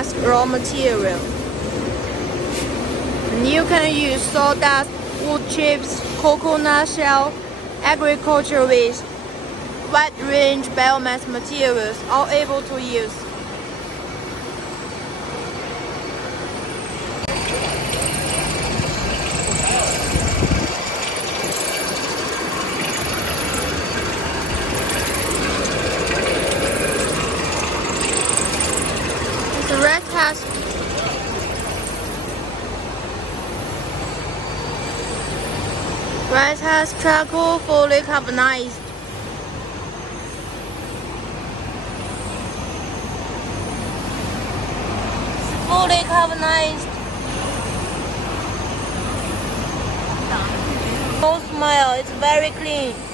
Husk raw material. And you can use sawdust, wood chips, coconut shell, agriculture waste, wide range biomass materials, all able to use. It's a red husk. Rice husk charcoal fully carbonized. Fully carbonized. No smell, it's very clean.